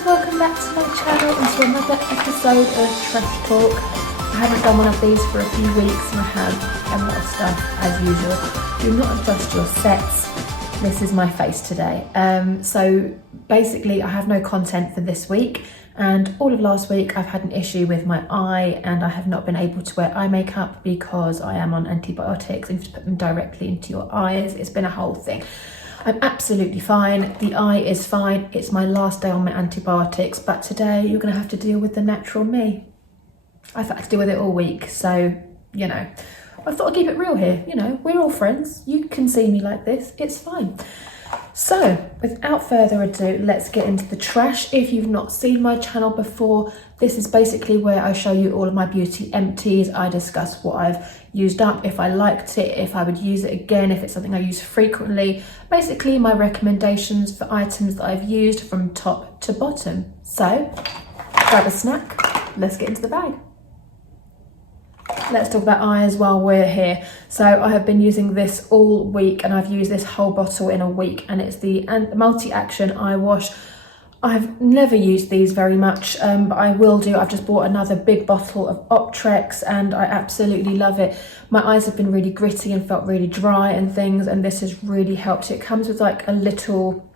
guys, welcome back to my channel and to another episode of Trash Talk. I haven't done one of these for a few weeks and I have a lot of stuff as usual. Do not adjust your sets. This is my face today. So basically I have no content for this week, and all of last week I've had an issue with my eye and I have not been able to wear eye makeup because I am on antibiotics and you have to put them directly into your eyes. It's been a whole thing. I'm absolutely fine. The eye is fine. It's my last day on my antibiotics, but today you're going to have to deal with the natural me. I've had to deal with it all week, so, you know, I thought I'd keep it real here. You know, we're all friends. You can see me like this. It's fine. So, without further ado, let's get into the trash. If you've not seen my channel before, this is basically where I show you all of my beauty empties. I discuss what I've used up, if I liked it, if I would use it again, if it's something I use frequently. Basically, my recommendations for items that I've used from top to bottom. So, grab a snack. Let's get into the bag. Let's talk about eyes while we're here. So I have been using this all week and I've used this whole bottle in a week, and it's the multi-action eye wash. I've never used these very much, but I will do. I've just bought another big bottle of Optrex and I absolutely love it. My eyes have been really gritty and felt really dry and things, and this has really helped. It comes with like a little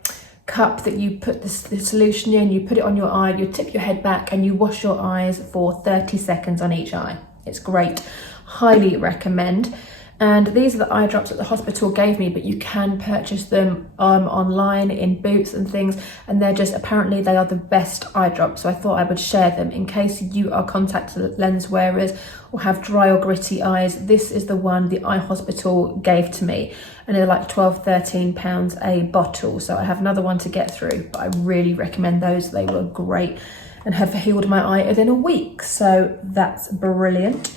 cup that you put the solution in, you put it on your eye, you tip your head back and you wash your eyes for 30 seconds on each eye. It's great, highly recommend. And these are the eye drops that the hospital gave me, but you can purchase them online in Boots and things, and they're just, apparently they are the best eye drops, so I thought I would share them in case you are contact lens wearers or have dry or gritty eyes. This is the one the eye hospital gave to me, and they're like £12–13 a bottle, so I have another one to get through, but I really recommend those. They were great and have healed my eye within a week, so that's brilliant.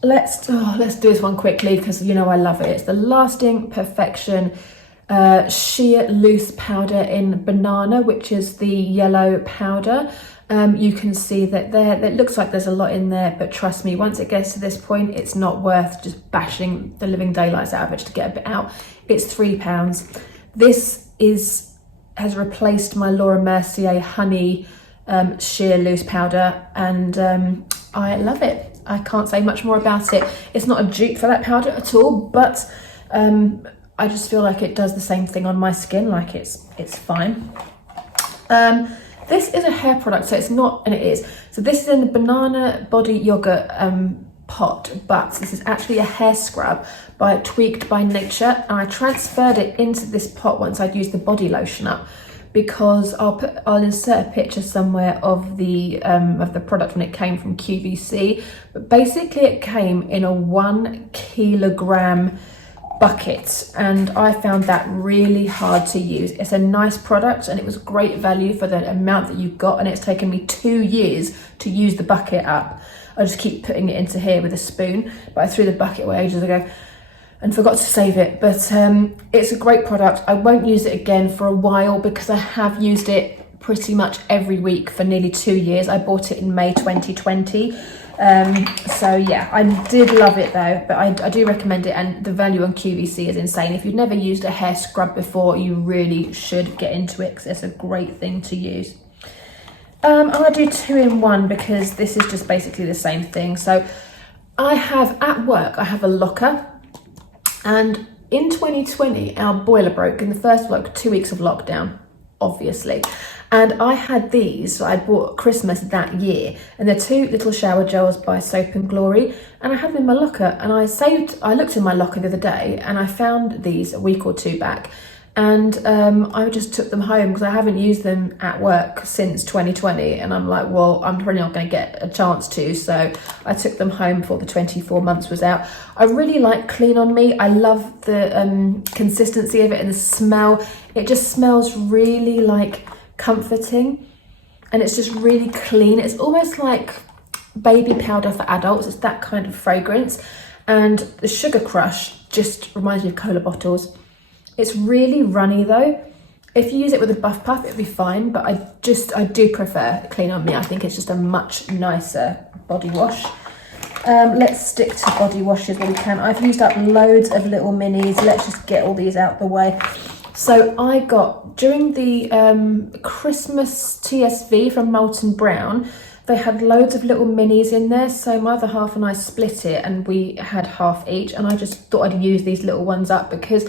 Let's do this one quickly because you know I love it. It's the Lasting Perfection Sheer Loose Powder in Banana, which is the yellow powder. You can see that there, it looks like there's a lot in there, but trust me, once it gets to this point, it's not worth just bashing the living daylights out of it to get a bit out. It's £3. This has replaced my Laura Mercier Honey Sheer Loose Powder, and I love it. I can't say much more about it. It's not a dupe for that powder at all, but I just feel like it does the same thing on my skin, like it's fine. This is a hair product, so it's not, and it is. So this is in the banana body yogurt pot, but this is actually a hair scrub by Tweaked by Nature, and I transferred it into this pot once I'd used the body lotion up, because I'll insert a picture somewhere of the product when it came from QVC, but basically it came in a 1 kilogram bucket, and I found that really hard to use. It's a nice product and it was great value for the amount that you got, and it's taken me 2 years to use the bucket up. I just keep putting it into here with a spoon, but I threw the bucket away ages ago and forgot to save it. But it's a great product. I won't use it again for a while because I have used it pretty much every week for nearly 2 years. I bought it in May 2020. So yeah, I did love it though, but I do recommend it, and the value on QVC is insane. If you've never used a hair scrub before, you really should get into it because it's a great thing to use. I'm gonna do 2-in-1 because this is just basically the same thing. So I have, at work, I have a locker, and in 2020, our boiler broke in the first 2 weeks of lockdown, obviously. And I had these, so I bought Christmas that year, and they're 2 little shower gels by Soap and Glory, and I had them in my locker, and I looked in my locker the other day and I found these a week or 2 back, and I just took them home because I haven't used them at work since 2020, and I'm like, well, I'm probably not going to get a chance to, so I took them home before the 24 months was out. I really like Clean On Me. I love the consistency of it and the smell. It just smells really like comforting, and it's just really clean. It's almost like baby powder for adults. It's that kind of fragrance, and the Sugar Crush just reminds me of cola bottles. It's really runny though. If you use it with a buff puff, it'll be fine, but I do prefer Clean On Me. I think it's just a much nicer body wash. Let's stick to body washes when we can. I've used up loads of little minis. Let's just get all these out the way. So I got, during the Christmas TSV from Molton Brown, they had loads of little minis in there, so my other half and I split it and we had half each, and I just thought I'd use these little ones up because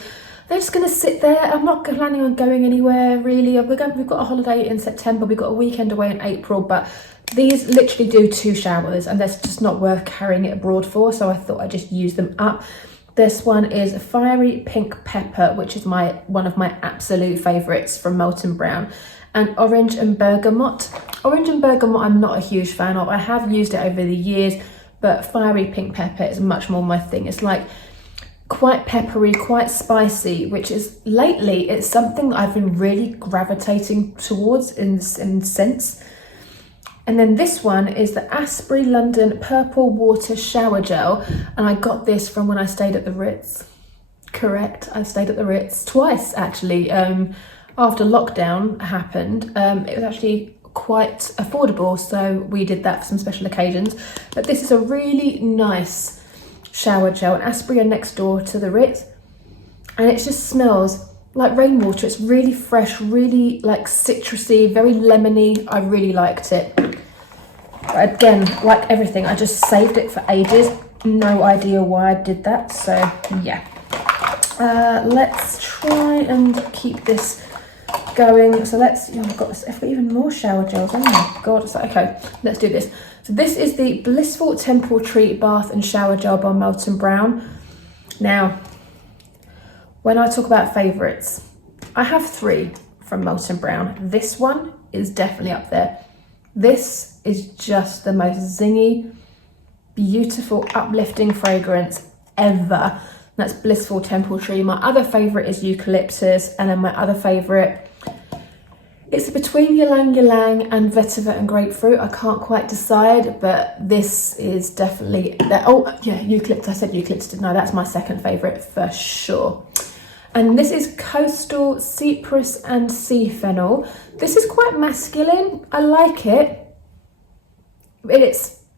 they're just going to sit there. I'm not planning on going anywhere really. We've got a holiday in September, we've got a weekend away in April, but these literally do 2 showers and that's just not worth carrying it abroad for, so I thought I'd just use them up. This one is Firey Pink Pepper, which is one of my absolute favourites from Molton Brown. And Orange and Bergamot. Orange and Bergamot I'm not a huge fan of. I have used it over the years, but Firey Pink Pepper is much more my thing. It's like quite peppery, quite spicy, which is lately, it's something that I've been really gravitating towards in scents. And then this one is the Asprey London Purple Water Shower Gel, and I got this from when I stayed at the Ritz. Correct, I've stayed at the Ritz twice actually. After lockdown happened, it was actually quite affordable, so we did that for some special occasions. But this is a really nice shower gel, and Asprey are next door to the Ritz, and it just smells like rainwater. It's really fresh, really like citrusy, very lemony. I really liked it. But again, like everything, I just saved it for ages. No idea why I did that, so yeah. Let's try and keep this going. So let's, I've got even more shower gels. Oh my god. So, okay, let's do this. So this is the Blissful Templetree Bath and Shower Gel by Molton Brown. Now, when I talk about favourites, I have 3 from Molton Brown. This one is definitely up there. This is just the most zingy, beautiful, uplifting fragrance ever. That's Blissful Templetree. My other favourite is Eucalyptus, and then my other favourite, it's between Ylang Ylang and Vetiver and Grapefruit. I can't quite decide, but this is definitely that. Oh yeah, Eucalyptus. I said Eucalyptus, didn't I? That's my second favourite for sure. And this is Coastal Cypress and Sea Fennel. This is quite masculine. I like it. It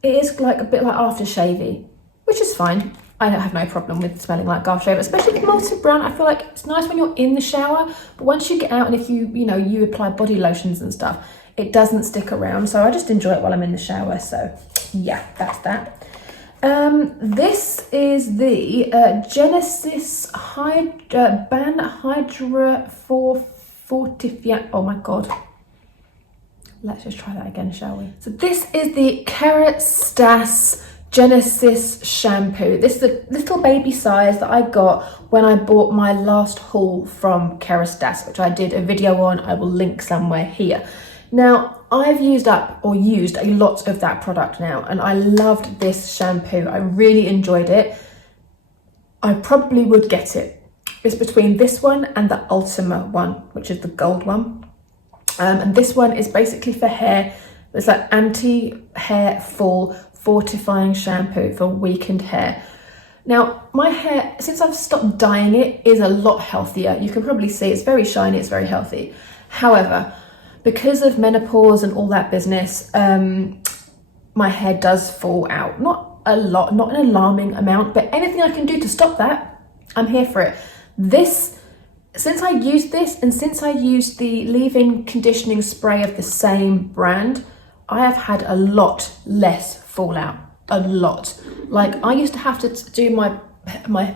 is like a bit like aftershavey, which is fine. I don't have no problem with smelling like aftershave, especially with Molton Brown. I feel like it's nice when you're in the shower, but once you get out and if you apply body lotions and stuff, it doesn't stick around. So I just enjoy it while I'm in the shower. So yeah, that's that. This is the Genesis Ban Hydra 440. Oh my god. Let's just try that again, shall we? So this is the Kerastase Genesis shampoo. This is the little baby size that I got when I bought my last haul from Kerastase, which I did a video on. I will link somewhere here. Now, I've used a lot of that product now, and I loved this shampoo. I really enjoyed it. I probably would get it. It's between this one and the Ultima one, which is the gold one. And this one is basically for hair. It's like anti-hair fall fortifying shampoo for weakened hair. Now, my hair, since I've stopped dyeing it, is a lot healthier. You can probably see it's very shiny, it's very healthy. However, because of menopause and all that business, my hair does fall out. Not a lot, not an alarming amount, but anything I can do to stop that, I'm here for it. Since I used this, and since I used the leave-in conditioning spray of the same brand, I have had a lot less fallout. A lot. Like, I used to have to do my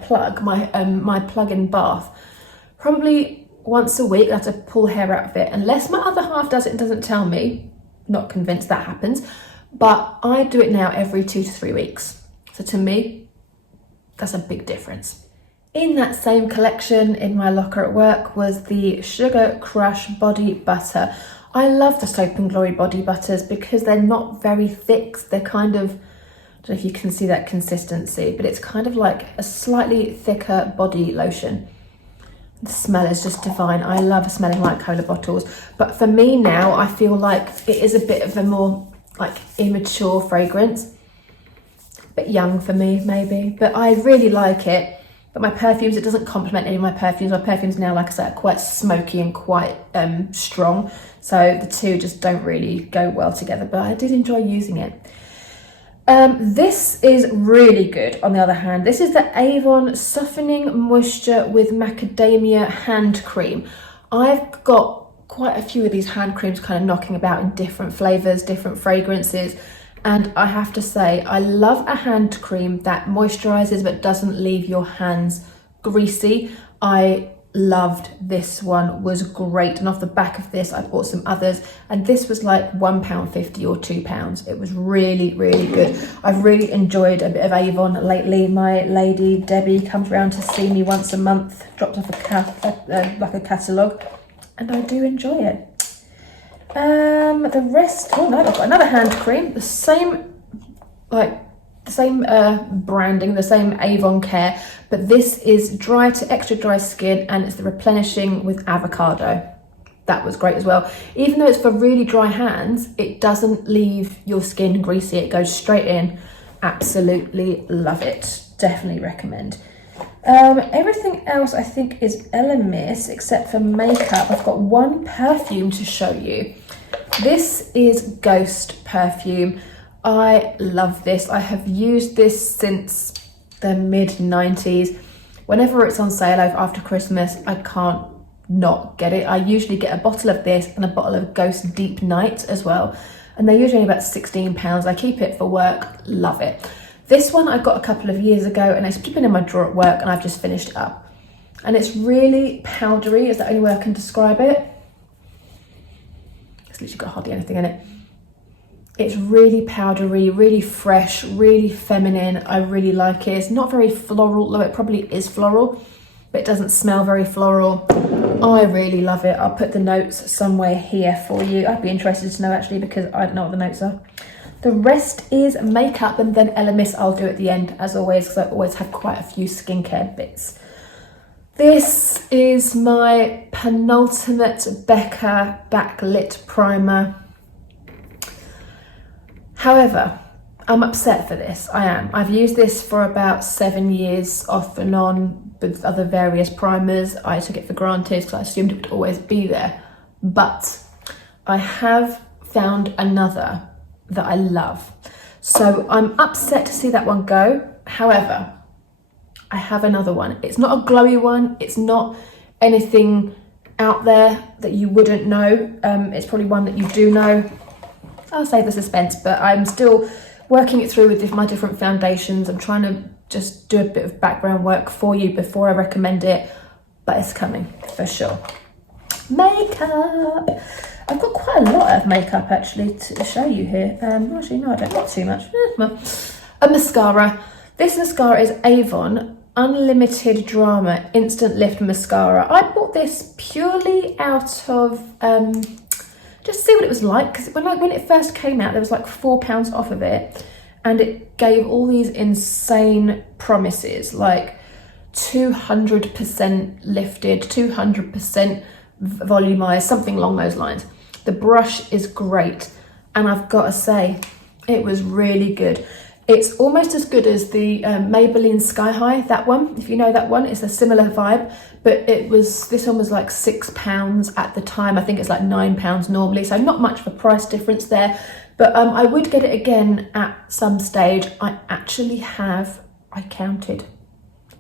plug-in bath probably once a week. I have to pull hair out of it, unless my other half does it and doesn't tell me. Not convinced that happens, but I do it now every 2 to 3 weeks. So to me, that's a big difference. In that same collection in my locker at work was the Sugar Crush Body Butter. I love the Soap and Glory body butters because they're not very thick. They're kind of, I don't know if you can see that consistency, but it's kind of like a slightly thicker body lotion. The smell is just divine. I love smelling like cola bottles. But for me now, I feel like it is a bit of a more like immature fragrance. A bit young for me, maybe. But I really like it. But my perfumes, it doesn't complement any of my perfumes. My perfumes now, like I said, are quite smoky and quite strong. So the two just don't really go well together. But I did enjoy using it. This is really good on the other hand. This is the Avon Softening Moisture with Macadamia Hand Cream. I've got quite a few of these hand creams kind of knocking about in different flavours, different fragrances. And I have to say, I love a hand cream that moisturises but doesn't leave your hands greasy. I loved this one, was great. And off the back of this, I bought some others, and this was like £1.50 or £2. It was really, really good. I've really enjoyed a bit of Avon lately. My lady Debbie comes around to see me once a month, drops off a catalogue, and I do enjoy it. The rest, oh no, I've got another hand cream, the same branding, the same Avon care, but this is dry to extra dry skin, and it's the replenishing with avocado. That was great as well. Even though it's for really dry hands, it doesn't leave your skin greasy, it goes straight in. Absolutely love it, definitely recommend. Everything else I think is Elemis except for makeup. I've got one perfume to show you. This is Ghost perfume. I love this. I have used this since the mid-90s. Whenever it's on sale after Christmas, I can't not get it. I usually get a bottle of this and a bottle of Ghost Deep Night as well. And they're usually about £16. I keep it for work, love it. This one I got a couple of years ago, and it's been in my drawer at work, and I've just finished it up. And it's really powdery, is the only way I can describe it. It's literally got hardly anything in it. It's really powdery, really fresh, really feminine. I really like it. It's not very floral, though it probably is floral, but it doesn't smell very floral. I really love it. I'll put the notes somewhere here for you. I'd be interested to know actually, because I don't know what the notes are. The rest is makeup, and then Elemis I'll do at the end as always, because I always have quite a few skincare bits. This is my penultimate Becca backlit primer. However, I'm upset for this. I am. I've used this for about 7 years off and on with other various primers. I took it for granted because I assumed it would always be there. But I have found another that I love. So I'm upset to see that one go. However, I have another one. It's not a glowy one. It's not anything out there that you wouldn't know. It's probably one that you do know. I'll save the suspense, but I'm still working it through with my different foundations. I'm trying to just do a bit of background work for you before I recommend it, but it's coming for sure. Makeup. I've got quite a lot of makeup actually to show you here. Actually, no, I don't got too much. A mascara. This mascara is Avon Unlimited Drama Instant Lift Mascara. I bought this purely out of just to see what it was like, because when it first came out, there was like £4 off of it, and it gave all these insane promises, like 200% lifted, 200% volumized, something along those lines. The brush is great, and I've got to say, it was really good. It's almost as good as the Maybelline Sky High, that one. If you know that one, it's a similar vibe, but this one was like £6 at the time. I think it's like £9 normally, so not much of a price difference there. But I would get it again at some stage. I counted.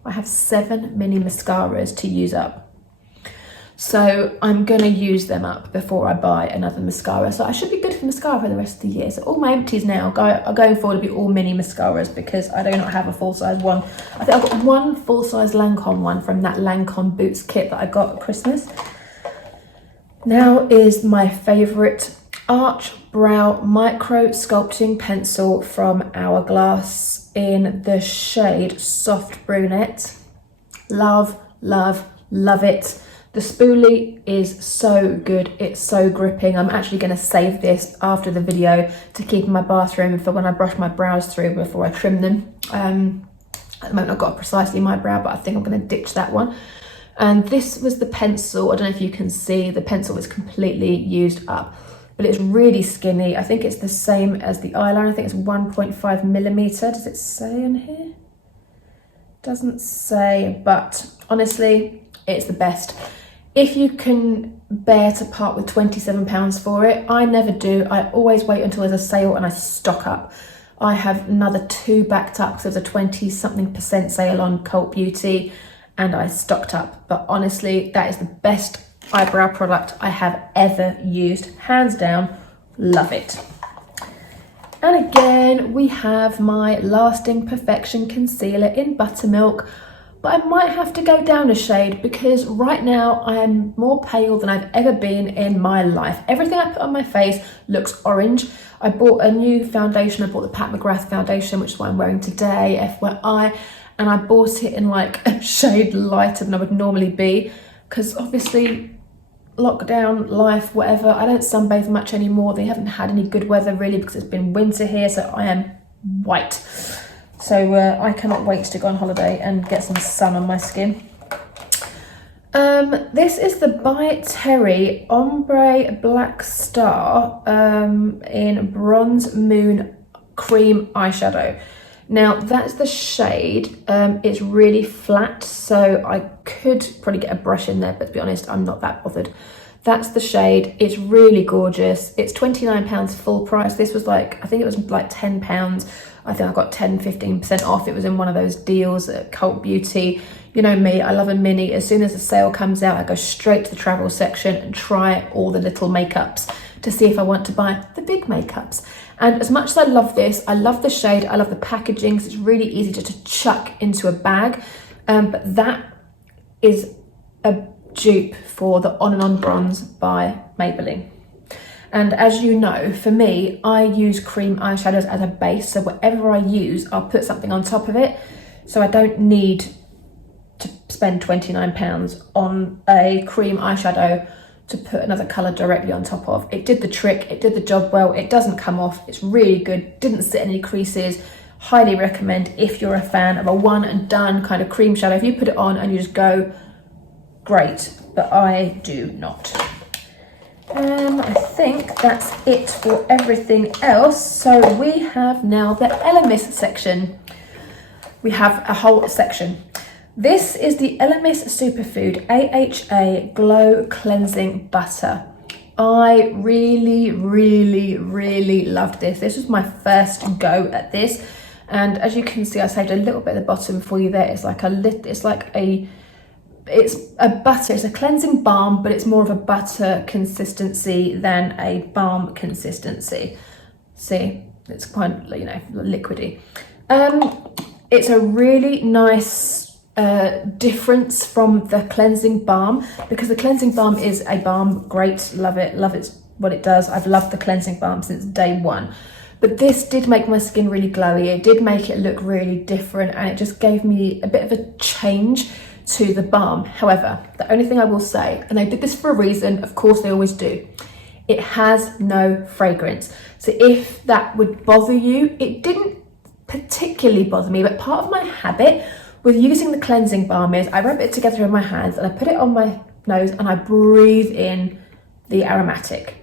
I have 7 mini mascaras to use up. So I'm going to use them up before I buy another mascara. So I should be good for mascara for the rest of the year. So all my empties now are going forward to be all mini mascaras, because I do not have a full-size one. I think I've got one full-size Lancome one from that Lancome Boots kit that I got at Christmas. Now is my favourite Arch Brow Micro Sculpting Pencil from Hourglass in the shade Soft Brunette. Love, love, love it. The spoolie is so good, it's so gripping. I'm actually going to save this after the video to keep in my bathroom for when I brush my brows through before I trim them. At the moment I've got precisely my brow, but I think I'm going to ditch that one. And this was the pencil. I don't know if you can see, the pencil is completely used up, but it's really skinny. I think it's the same as the eyeliner. I think it's 1.5 millimeter. Does it say on here? Doesn't say, but honestly, it's the best. If you can bear to part with £27 for it, I never do. I always wait until there's a sale and I stock up. I have another 2 backed up because there's a 20-something% sale on Cult Beauty and I stocked up. But honestly, that is the best eyebrow product I have ever used. Hands down, love it. And again, we have my Lasting Perfection Concealer in Buttermilk. But I might have to go down a shade because right now I am more pale than I've ever been in my life. Everything I put on my face looks orange. I bought a new foundation. I bought the Pat McGrath foundation, which is what I'm wearing today, FYI. And I bought it in like a shade lighter than I would normally be because obviously lockdown, life, whatever. I don't sunbathe much anymore. They haven't had any good weather really because it's been winter here, so I am white. So I cannot wait to go on holiday and get some sun on my skin. This is the By Terry Ombre Black Star in Bronze Moon Cream Eyeshadow. Now that's the shade. It's really flat, so I could probably get a brush in there, but to be honest, I'm not that bothered. That's the shade. It's really gorgeous. It's £29 full price. This was like, I think it was like £10. I think I got 10-15% off. It was in one of those deals at Cult Beauty. You know me, I love a mini. As soon as the sale comes out, I go straight to the travel section and try all the little makeups to see if I want to buy the big makeups. And as much as I love this, I love the shade, I love the packaging, because it's really easy just to chuck into a bag. But that is a dupe for the On and On Bronze by Maybelline. And as you know, for me, I use cream eyeshadows as a base. So whatever I use, I'll put something on top of it. So I don't need to spend £29 on a cream eyeshadow to put another colour directly on top of. It did the trick, it did the job well, it doesn't come off, it's really good, didn't sit in any creases. Highly recommend if you're a fan of a one and done kind of cream shadow. If you put it on and you just go, great, but I do not. I think that's it for everything else. So we have now the Elemis section. We have a whole section. This is the Elemis Superfood AHA Glow Cleansing Butter. I really, really, really loved this. This was my first go at this. And as you can see, I saved a little bit at the bottom for you there. It's like a butter, it's a cleansing balm, but it's more of a butter consistency than a balm consistency. See, it's quite, you know, liquidy. It's a really nice difference from the cleansing balm, because the cleansing balm is a balm, great, love it, what it does. I've loved the cleansing balm since day one. But this did make my skin really glowy. It did make it look really different, and it just gave me a bit of a change to the balm. However, the only thing I will say, and they did this for a reason, of course they always do, it has no fragrance. So if that would bother you, it didn't particularly bother me, but part of my habit with using the cleansing balm is I rub it together in my hands and I put it on my nose and I breathe in the aromatic.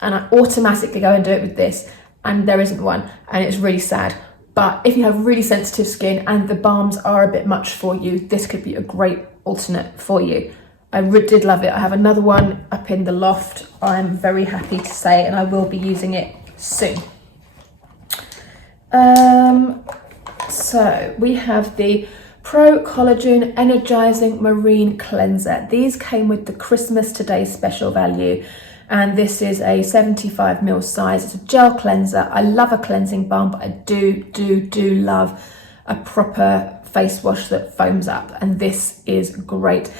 And I automatically go and do it with this, and there isn't one, and it's really sad. But if you have really sensitive skin and the balms are a bit much for you, this could be a great alternate for you. I did love it. I have another one up in the loft, I'm very happy to say, and I will be using it soon. So we have the Pro Collagen Energizing Marine Cleanser. These came with the Christmas Today special value. And this is a 75ml size. It's a gel cleanser. I love a cleansing balm, but I do love a proper face wash that foams up, and this is great.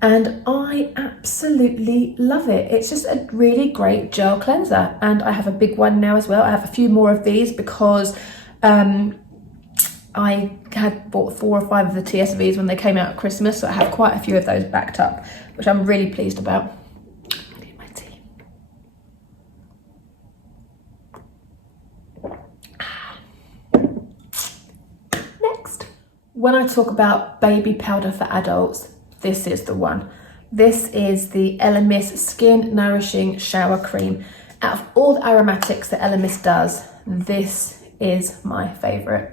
And I absolutely love it. It's just a really great gel cleanser, and I have a big one now as well. I have a few more of these because I had bought 4 or 5 of the TSVs when they came out at Christmas, so I have quite a few of those backed up, which I'm really pleased about. When I talk about baby powder for adults, this is the one. This is the Elemis Skin Nourishing Shower Cream. Out of all the aromatics that Elemis does, this is my favourite.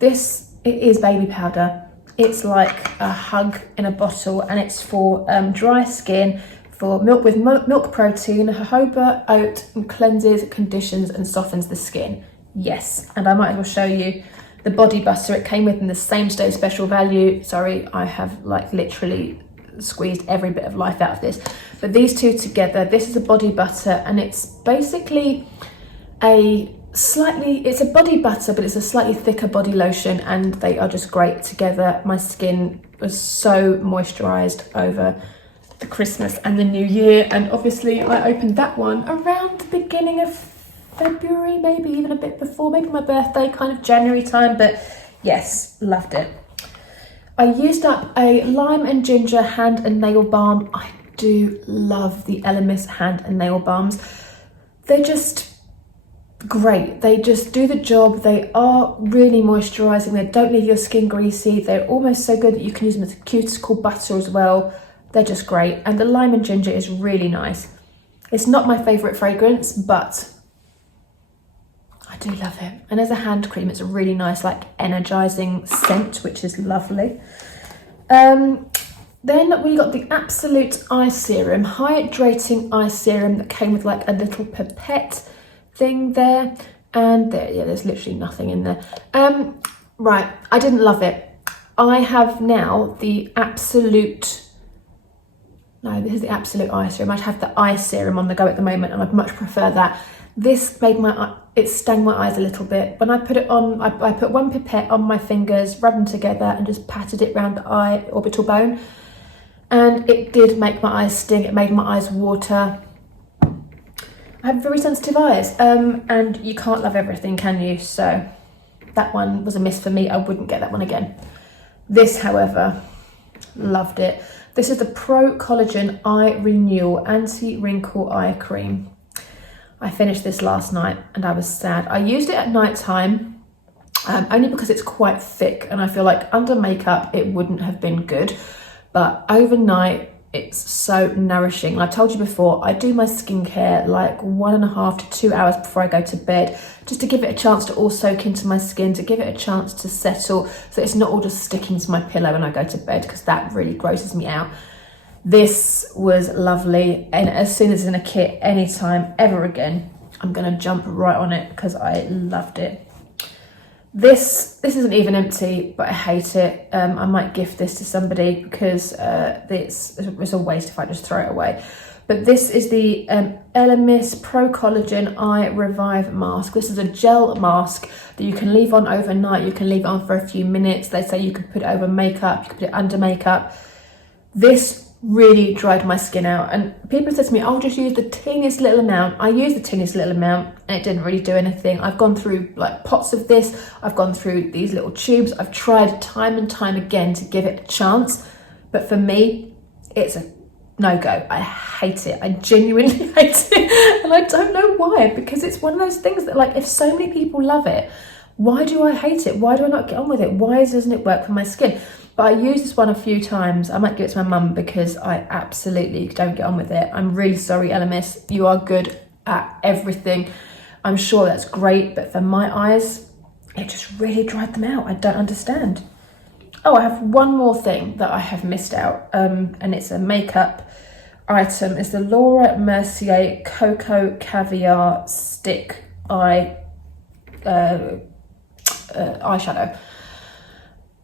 It is baby powder. It's like a hug in a bottle, and it's for dry skin, for milk with milk protein, jojoba, oat, and cleanses, conditions and softens the skin. Yes, and I might as well show you the body butter it came with in the same Stay Special value. Sorry, I have like literally squeezed every bit of life out of this. But these two together, this is a body butter, and it's basically it's a body butter, but it's a slightly thicker body lotion, and they are just great together. My skin was so moisturized over the Christmas and the New Year, and obviously I opened that one around the beginning of February, maybe even a bit before, maybe my birthday, kind of January time, but yes, loved it. I used up a lime and ginger hand and nail balm. I do love the Elemis hand and nail balms. They're just great. They just do the job. They are really moisturizing. They don't leave your skin greasy. They're almost so good that you can use them as a cuticle butter as well. They're just great. And the lime and ginger is really nice. It's not my favorite fragrance, but I do love it. And as a hand cream, it's a really nice, like, energizing scent, which is lovely. Then we got the Absolute Eye Serum, hydrating eye serum that came with like a little pipette thing there. And there, yeah, there's literally nothing in there. Right, I didn't love it. I have now the Absolute... No, this is the Absolute Eye Serum. I have the eye serum on the go at the moment, and I'd much prefer that. This made it stung my eyes a little bit. When I put it on, I put one pipette on my fingers, rubbed them together, and just patted it around the eye orbital bone. And it did make my eyes sting. It made my eyes water. I have very sensitive eyes, and you can't love everything, can you? So that one was a miss for me. I wouldn't get that one again. This, however, loved it. This is the Pro Collagen Eye Renewal Anti-Wrinkle Eye Cream. I finished this last night and I was sad. I used it at night time, only because it's quite thick, and I feel like under makeup it wouldn't have been good, but overnight it's so nourishing. And I've told you before, I do my skincare like 1.5 to 2 hours before I go to bed, just to give it a chance to all soak into my skin, to give it a chance to settle, so it's not all just sticking to my pillow when I go to bed, because that really grosses me out. This was lovely, and as soon as it's in a kit, anytime, ever again, I'm gonna jump right on it because I loved it. This isn't even empty, but I hate it. I might gift this to somebody because it's a waste if I just throw it away. But this is the Elemis Pro Collagen Eye Revive Mask. This is a gel mask that you can leave on overnight. You can leave it on for a few minutes. They say you can put it over makeup, you can put it under makeup. This really dried my skin out, and people said to me, "Oh, just use the teeniest little amount." I used the teeniest little amount and it didn't really do anything. I've gone through like pots of this, I've gone through these little tubes, I've tried time and time again to give it a chance, but for me it's a no-go. I hate it. I genuinely hate it, and I don't know why, because it's one of those things that, like, if so many people love it, why do I hate it? Why do I not get on with it? Why doesn't it work for my skin? But I used this one a few times. I might give it to my mum because I absolutely don't get on with it. I'm really sorry, Elemis. You are good at everything. I'm sure that's great, but for my eyes, it just really dried them out. I don't understand. Oh, I have one more thing that I have missed out, and it's a makeup item. It's the Laura Mercier Cocoa Caviar Stick eyeshadow.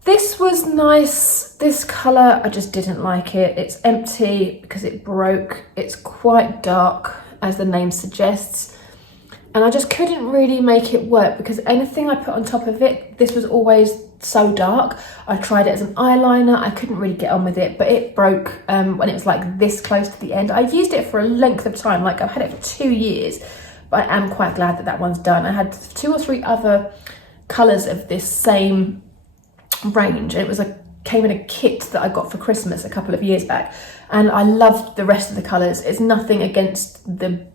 This was nice. This colour, I just didn't like it. It's empty because it broke. It's quite dark, as the name suggests. And I just couldn't really make it work because anything I put on top of it, this was always so dark. I tried it as an eyeliner. I couldn't really get on with it, but it broke when it was like this close to the end. I've used it for a length of time. Like, I've had it for 2 years, but I am quite glad that that one's done. I had 2 or 3 other colours of this same range, and it came in a kit that I got for Christmas a couple of years back, and I loved the rest of the colours. It's nothing against the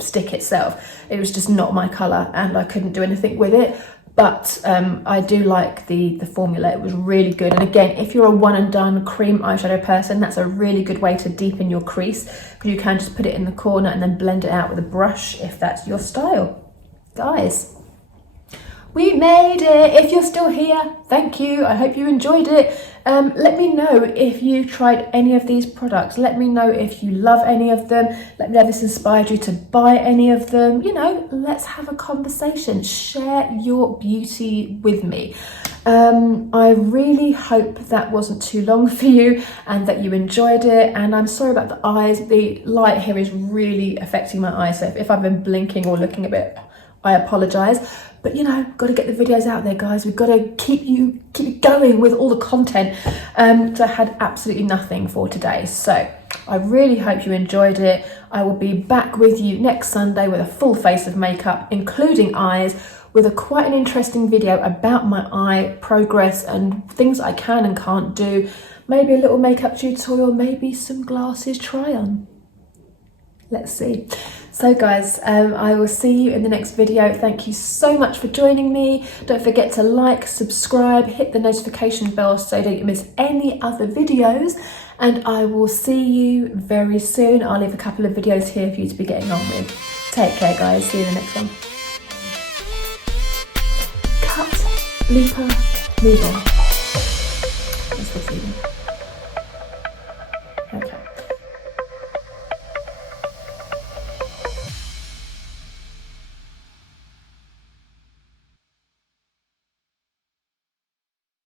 stick itself, it was just not my colour and I couldn't do anything with it, but I do like the formula. It was really good, and again, if you're a one and done cream eyeshadow person, that's a really good way to deepen your crease, because you can just put it in the corner and then blend it out with a brush if that's your style. Guys, we made it. If you're still here, thank you. I hope you enjoyed it. Let me know if you tried any of these products. Let me know if you love any of them. Let me know if this inspired you to buy any of them. You know, let's have a conversation. Share your beauty with me. I really hope that wasn't too long for you and that you enjoyed it. And I'm sorry about the eyes. The light here is really affecting my eyes. So if I've been blinking or looking a bit, I apologise. But you know, got to get the videos out there, guys. We've got to keep you going with all the content. So I had absolutely nothing for today. So I really hope you enjoyed it. I will be back with you next Sunday with a full face of makeup, including eyes, with quite an interesting video about my eye progress and things I can and can't do. Maybe a little makeup tutorial, maybe some glasses try on. Let's see. So guys, I will see you in the next video. Thank you so much for joining me. Don't forget to like, subscribe, hit the notification bell so you don't miss any other videos. And I will see you very soon. I'll leave a couple of videos here for you to be getting on with. Take care, guys. See you in the next one. Cut, looper, move on. That's what's leaving.